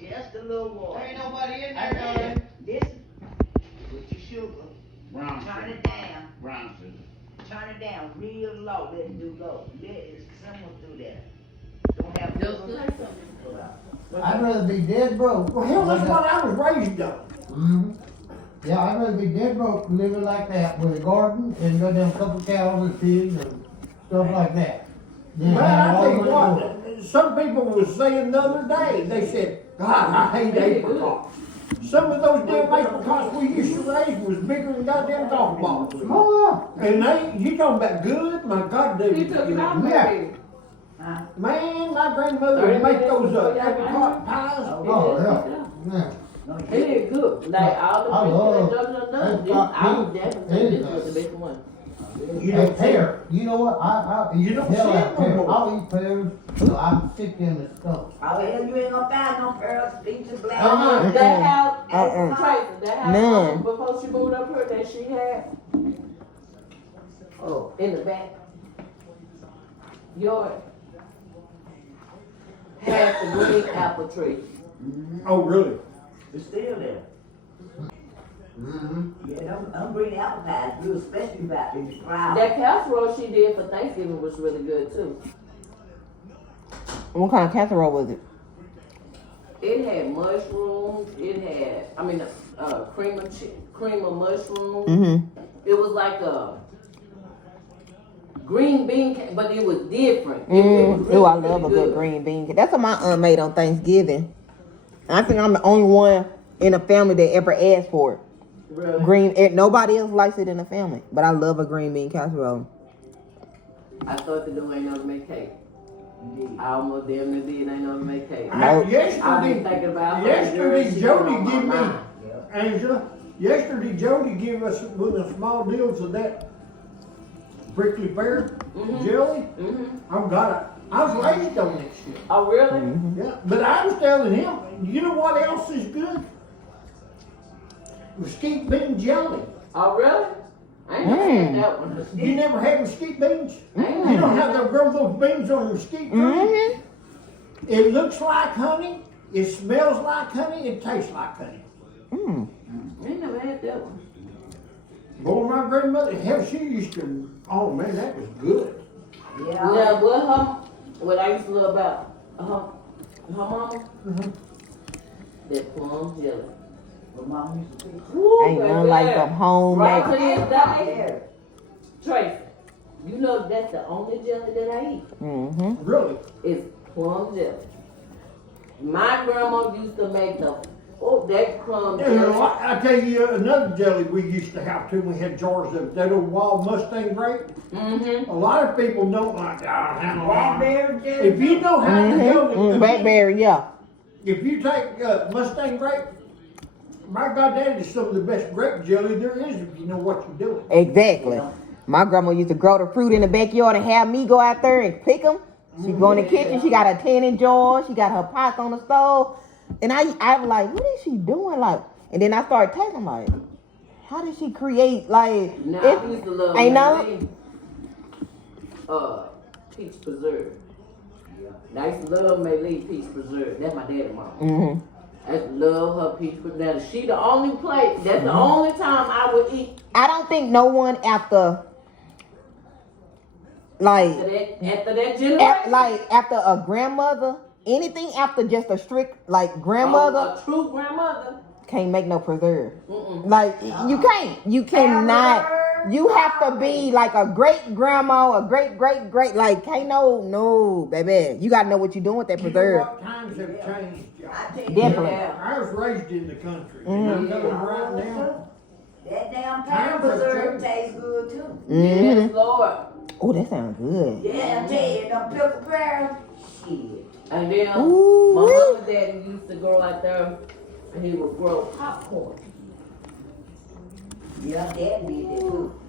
Just a little water. Ain't nobody in I there, said, listen, put your sugar, Brown turn sugar. it down, Brown sugar. turn it down real low, let it do low, let it simmer through there. Don't have Just sugar. like something. I'd rather be dead broke. Well, hell, that's what I was raised on. Mm-hmm. Yeah, I'd rather be dead broke than living like that with a garden and go down a couple cows and pigs and stuff like that. Then Man, have I all tell you the money. what, some people was saying the other day, they said, God, I hate apricots. Some of those damn apricots we used to raise was bigger than goddamn golf balls. Oh, And you talking about good? My God, dude. He took it out, Yeah. baby. Man, my grandmother would make those apricot pies. oh, yeah, yeah. It is good. Like all the I love I would definitely say this was the best one. You Hey, don't pear, you know what, I eat You don't hell see out it of no pear. more. I'll eat pears till I'm sick in the stomach. Oh, hell, you ain't gonna find no pearls, peaches, black. That house, Uh-uh. Tracy, that house None. before she moved up here that she had. Oh, in the back. Yours had the green apple tree. Oh, really? It's still there. Mm-hmm. Yeah, them green apple pies, you especially about in the crowd. That casserole she did for Thanksgiving was really good too. What kind of casserole was it? It had mushrooms. It had, cream of mushrooms. Mm-hmm. It was like a green bean, but it was different. Oh, I love a good green bean. That's what my aunt made on Thanksgiving. I think I'm the only one in the family that ever asked for it. Really? Green, nobody else likes it in the family, but I love a green bean casserole. I thought the dude ain't know to make cake. I almost damn near did ain't know to make cake. Nope. I've been Yesterday, thinking about yesterday Jody gave me, mine. Angela, yesterday Jody gave us one of the small deals of that prickly pear jelly. I was raised on that shit. Oh really? Yeah, but I was telling him, you know what else is good? Mesquite bean jelly. Oh really? I ain't never had that one. You never had mesquite beans? I ain't You know never how had they grow those beans on a mesquite tree? Mm-hmm. It looks like honey, it smells like honey, it tastes like honey. Mm. I ain't never had that one. Boy, my grandmother, hell, she used to, oh man, that was good. Yeah. Now what I used to love about her mama, that plum jelly. Well, mama used to pick. Woo, Ain't none baby. like them homemade. Right to this day, Yeah. Tracy, you know that's the only jelly that I eat. Mm-hmm. Really? Is plum jelly. My grandma used to make that plum You know, jelly. I tell you another jelly we used to have too. We had jars of that old wild Mustang grape. Mm-hmm. A lot of people don't like Blackberry jelly. If you know how to go, Blackberry, yeah. if you take Mustang grape, my God, that is some of the best grape jelly there is if you know what you're doing. Exactly. My grandma used to grow the fruit in the backyard and have me go out there and pick them. She go in the kitchen. She got a 10-inch jar. She got her pots on the stove. And I was like, what is she doing? Like, and then I started tasting like, how did she create like? Now I used to love ain't Maylene, peach preserve. I used to love Maylene peach preserve. That's my daddy mom. Mm-hmm. I used to love her peach preserve. She the only place. That's the only time I would eat. I don't think no one after like After that generation. after a grandmother, anything after just a strict like grandmother A true grandmother. can't make no preserve. Mm-mm. Like you cannot. You have to be like a great grandma, a great like can't no baby. You gotta know what you're doing with that You know preserve. what times have changed, y'all. I tell you Definitely. now, I was raised in the country, and I'm telling you right now, that damn Times pound have preserve changed. tastes good too. Mm-hmm. Yes, Lord. Oh, that sounds good. Yeah, I tell you, them pickled pears, shit. And then Ooh, my wee. mom and daddy used to go out there and he would grow popcorn. Yeah, dad did that too.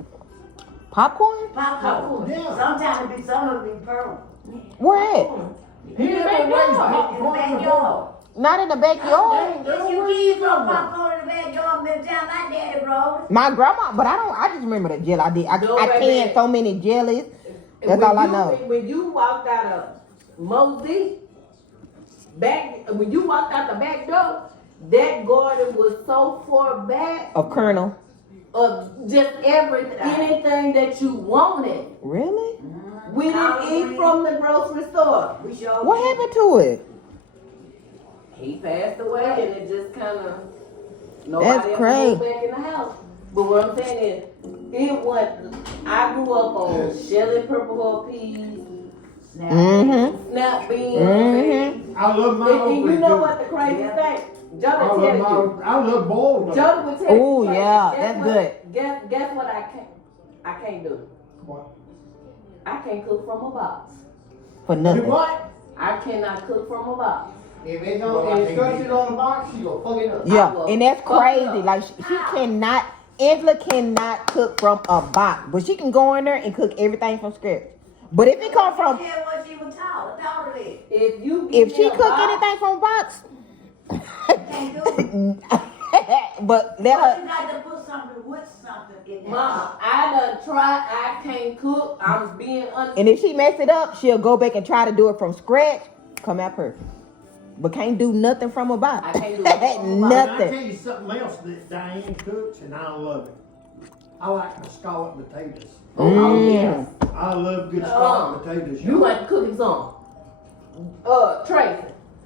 Popcorn? Popcorn. Yeah. Sometimes it be, some of it be pearl. Where at? he never raised In the popcorn before. backyard. Not in the backyard. Did you eat some popcorn in the backyard every time my daddy rolled? My grandma, but I just remember the jelly. I No, canned baby. so many jellies. That's When all I you- know. When you walked out of Mosby, back when you walked out the back door, that garden was so far back Of Colonel. of just anything that you wanted. Really? We didn't eat from the grocery store. We sure What did. happened to it? He passed away, and it just kind of nobody ever crazy. moved back in the house. But what I'm saying is, it was. I grew up on Shelly Purple Heart peas, Now, Mm-hmm. snap beans. Mm-hmm. I love my And you know okra. what the crazy Yeah. thing? I Jody love tell my you. okra. I love boiled okra. Jody would tell you. Ooh, Tracy, yeah, guess that's what- good. Guess what I can't do. What? I can't cook from a box. For Do nothing. what? I cannot cook from a box. If it don't instructions on the box, you gonna fuck it up. Yeah, will and that's fuck crazy. up. Like she cannot, Angela cannot cook from a box, but she can go in there and cook everything from scratch. But if it come from, She did when she was taller than it. If you give if she me a cook box, anything from a box, Can't do it. but let But you her. got to put something with something in that. Mama, I done tried. I can't cook. I'm being honest. And if she mess it up, she'll go back and try to do it from scratch. Come out perfect, but can't do nothing from a box. I can't do it from a box. And I Nothing. tell you something else that Diane cooks, and I love it. I like the scalloped potatoes. Oh, yes. I love good scalloped potatoes. You like to cook him some. Tracy,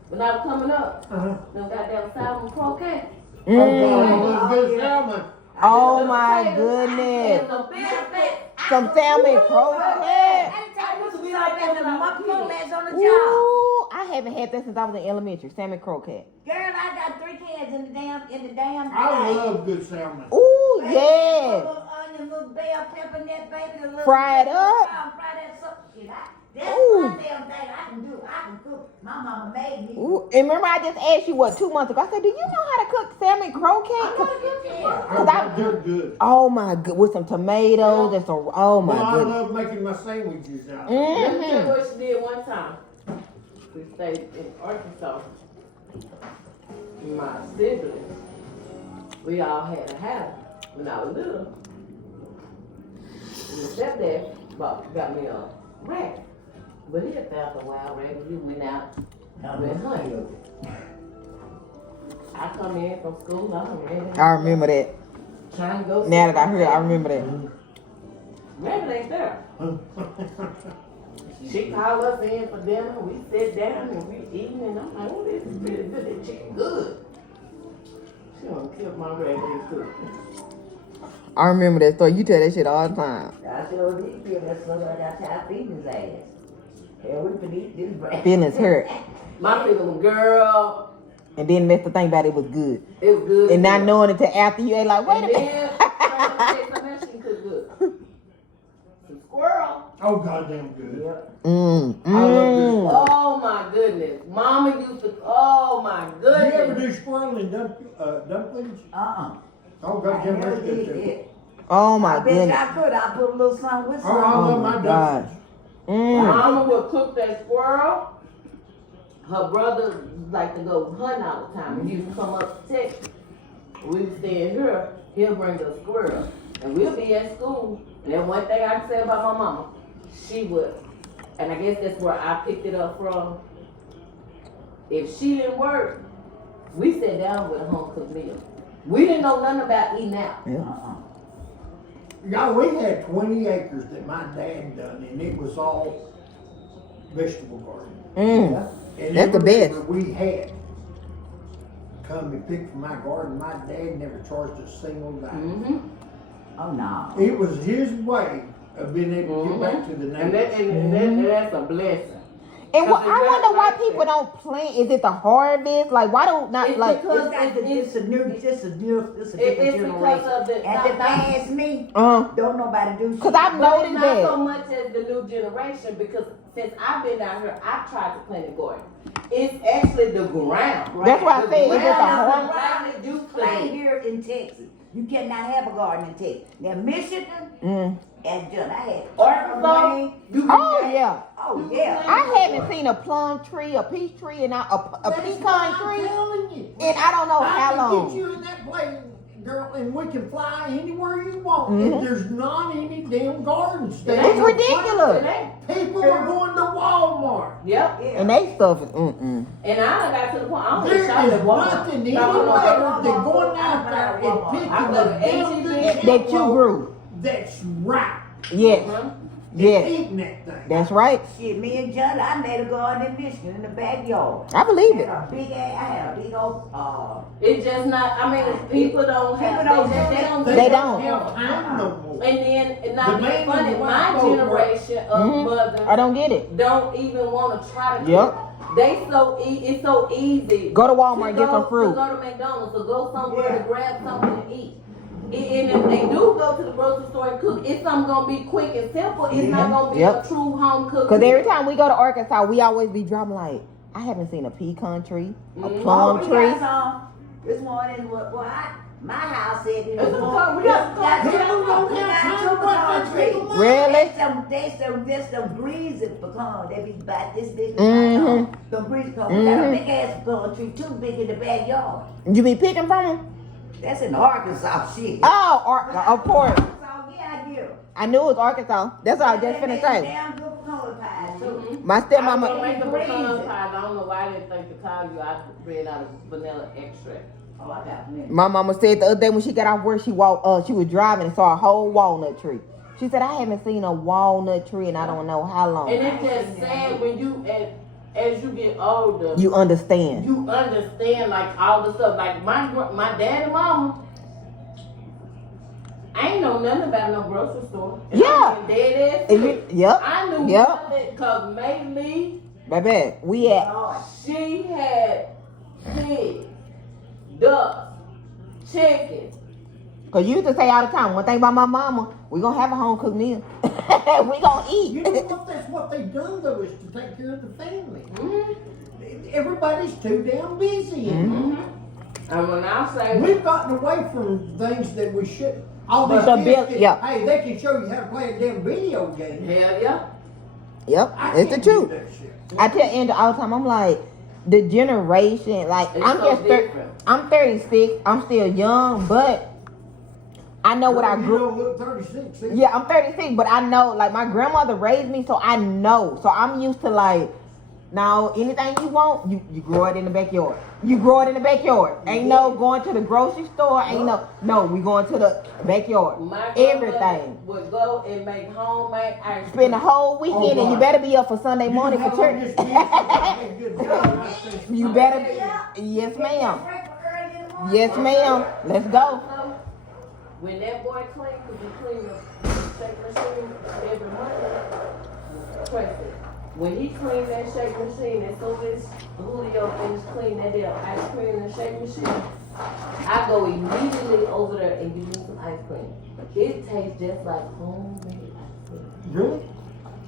when I was coming up, Uh-huh. them goddamn salmon croquet. Oh, God, I Mm. love good salmon. Oh my goodness. And the benefit. Some salmon croquet. I used to be like that with my plants on the job. Ooh, I haven't had that since I was in elementary. Salmon croquet. Girl, I got 3 cans in the damn. I love good salmon. Ooh, Baby, yeah. Little onion, little bell pepper, that baby, the little Fry it up. Fry that stuff. Shit, that's Ooh. one damn thing I can do. I can cook. My mama made me. Ooh, and remember I just asked you what 2 months ago. I said, do you know how to cook salmon croquet? I know you can. I bet they're good. Oh my good, with some tomatoes and some. Oh Well, my I goodness. love making my sandwiches out. Let me tell you Mm-hmm. what she did one time. We stayed in Arkansas. My siblings, we all had a house when I was little. And my stepdad got me a rat. But he had found a wild rat. We went out, went hunting. I come in from school, I'm ready. I remember that. Trying to go. Now that I heard, I remember that. Rabbit ain't there. She called us in for dinner. We sat down and we eating, and I'm like, oh, this is really good. That chicken good. She done killed my rabbit too. I remember that story. You tell that shit all the time. I sure did feel that son I got time feeding his ass. Hell, we could eat this bread. Feelings hurt. My feeling, girl, And then that's the thing about it was good. it was good. And not knowing until after you ain't like, wait a And minute. then, she could good. Some squirrel. Oh, goddamn good. Mm, I love this mm. one. Oh my goodness. Mama used to, oh my You ever goodness. do squirrel and dumplings? Oh, I goddamn, never that's did good too. it. Oh I my bet goodness. I could. I put a little something with Oh, I something. love my gosh. dumplings. Mm. Mama would cook that squirrel. Her brother like to go hunting all the time. He used to come up to Texas. We would stay in here. He'll bring the squirrel. And we'll be at school. And then one thing I can say about my mama, she would, and I guess that's where I picked it up from. If she didn't work, we sat down with a home cooked meal. We didn't know nothing about eating out. Yeah, we had 20 acres that my dad done, and it was all vegetable garden. Mm. And That's the every best. neighbor we had come and pick from my garden. My dad never charged a single dime. Mm-hmm. Oh no. It was his way of being able to get back to the And, that, neighbors. and that's a blessing. And what, Cause I it's wonder not why like people that. don't plant. Is it the harvest? Like, why don't not It's like? because It's a new, it's a different it's generation. because of the And to pass me, Uh, don't nobody do shit. cause I've But it's noticed not so that. much as the new generation because since I've been out here, I've tried to plant a garden. It's actually the ground. That's why I The say is it the ground harvest? is around it used to Right be. here in Texas, you cannot have a garden in Texas. Now Michigan, Mm. and just I had Arkansas, rain. you can Oh plant- yeah. Oh yeah. I haven't seen a plum tree, a peach tree, and a That's pecan what I'm tree, telling you. and I don't know I how can long. get you in that place girl, and we can fly anywhere you want, and there's not any damn gardens there. It's ridiculous. People are going to Walmart. Yep. And they stuff is And I done got to the point, I don't There even is shop at Walmart. nothing any Shop at Walmart. better than going out there and picking I the go to damn H-E-B. that you grew. that's right. Yes, Mhm. yes, Eating that thing. that's right. Shit, me and Johnny, I made a garden in Michigan in the backyard. I believe it. Had a big ass, I had a big old, It's just not, I mean, people don't have, People don't they don't. They don't. have time no more. And then, and The not man being funny, in the my white boat generation of I mothers don't get it. don't even want to try to Yep. cook. They it's so easy. Go to Walmart and to get some go- fruit. To go to McDonald's or go somewhere Yeah. to grab something to eat. And if they do go to the grocery store and cook, it's something gonna be quick and simple. It's not gonna be Yep. a true home cook. Cause every time we go to Arkansas, we always be dropping like, I haven't seen a pecan tree, a plum we tree. got some. This morning, my house said it It's was a more. pecan- we got pecan- People don't have time to watch that trees. people. Really? There's some breezy pecan. They be about this big. Mhm. Some breezy pecan. We got a Mhm. big ass pecan tree, too big in the backyard. You be picking from them? That's in Arkansas, shit. Oh, of course. So yeah, I do. I knew it was Arkansas. That's what I was just They finna make say. Damn good pecan pie too. My I was gonna stepmama, make a Crazy. pecan pie. I don't know why I didn't think to call you. I read out of vanilla extract. Oh, I got plenty. my mama said the other day when she got off work, she was driving and saw a whole walnut tree. She said, I haven't seen a walnut tree in I don't know how long. And it's just sad when you, as you get older, You understand. you understand like all the stuff. Like my dad and mama, I ain't know nothing about no grocery store. And Yeah. I'm dead ass. If you- Yep, I knew Yep. nothing because Maylee, baby, we at, Lord. she had pigs, ducks, chickens. cause you used to say all the time, one thing about my mama, we gonna have a home cooked meal. We gonna You know eat. what? That's what they do though, is to take care of the family. Mm-hmm. Everybody's too damn busy. Mhm. And when I say, We've gotten away from things that we should. All these The kids bill- can- yeah. Hey, they can show you how to play a damn video game. hell yeah. Yep, I it's the can't do truth. that shit. I tell Andrew all the time, I'm like, the generation, like, It's I'm so just, different. I'm 36, I'm still young, but I know what I You grew. don't look 36. see? Yeah, I'm 36, but I know, like, my grandmother raised me, so I know. So I'm used to, like, now, anything you want, you grow it in the backyard. You grow it in the backyard. Ain't no going to the grocery store. Ain't no, we going to the backyard. My Everything. grandmother would go and make homemade ice cream. Spend the whole weekend, and you God. better be up for Sunday You morning for have all church. this business, you did good job, I think. You better, yes, ma'am. Yes, ma'am. Let's go. When that boy clean, because he clean the shake machine every month, Tracy, when he cleaned that shake machine, as soon as Julio finished cleaning that damn ice cream in the shake machine, I go immediately over there and give me some ice cream. It tastes just like homemade ice cream. Really?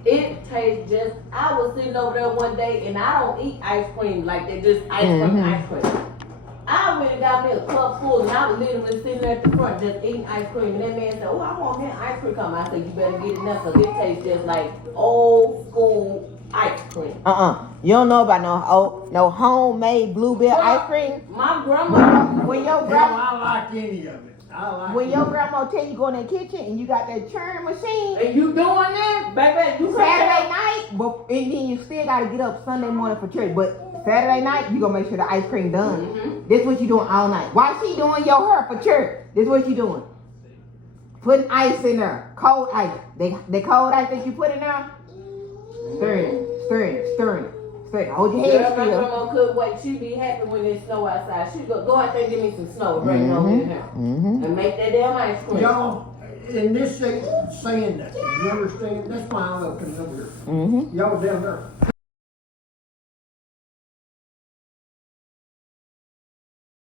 It tastes just, I was sitting over there one day and I don't eat ice cream like that, just ice cream. I went and got me a cup full and I was literally sitting there at the front just eating ice cream. And that man said, oh, I want that ice cream come. I said, you better get it now because it tastes just like old school ice cream. You don't know about no homemade bluebell ice cream. My grandma, When your Hell, grandma, I like any of it. I like when any your of it. grandma tell you go in the kitchen and you got that churn machine and you doing that, baby, you Saturday night, but and then you still gotta get up Sunday morning for church. But Saturday night, you gonna make sure the ice cream done. Mhm. This what you doing all night. Why she doing your hair for church? This what you doing. Putting ice in there, cold ice. The cold ice that you put in there, stirring. Hold your head Girl, my still. grandma couldn't wait. She be happy when it snow outside. She go out there and give me some snow and bring it over in here. Mm-hmm. And make that damn ice cream. Y'all, and this ain't saying that. You understand? That's why I'm looking over here. Mm-hmm. Y'all down there